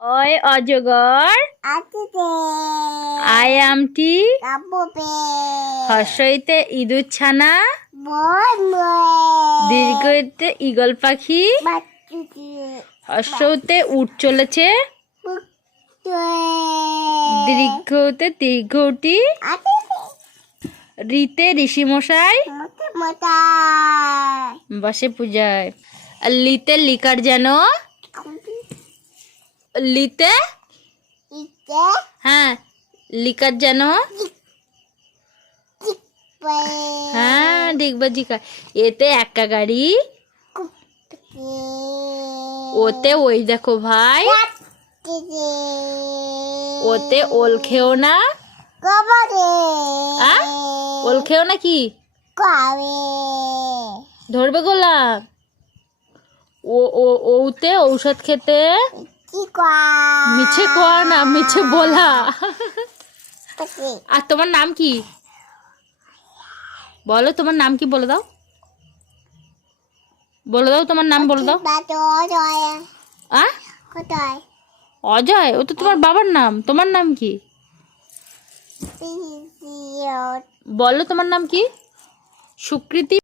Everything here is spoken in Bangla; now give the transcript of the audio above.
অয় অজগর আয় আমটি হর্ষইতে ইঁদুর ছানা দীর্ঘইতে ঈগল পাখি হর্ষতে উট চলেছে দীর্ঘতে দীর্ঘটি রিতে ঋষিমশাই বসে পূজায় আর লিতে লিকার যেন লিতে হ্যাঁ লিকার যেন হ্যাঁ দেখবা জিকা এতে একা গাড়ি ওতে ওই দেখো ভাই ওতে ওল খেও না ওল খেও না কি ধরবে গোলাম ও ও ওতে ঔষধ খেতে মিছে কোয়া না মিছে বলা আর তোমার নাম কি বলো তোমার নাম কি বলে দাও তোমার নাম বলে দাও অজয় ও তো তোমার বাবার নাম তোমার নাম কি বলো তোমার নাম কি সুকৃতি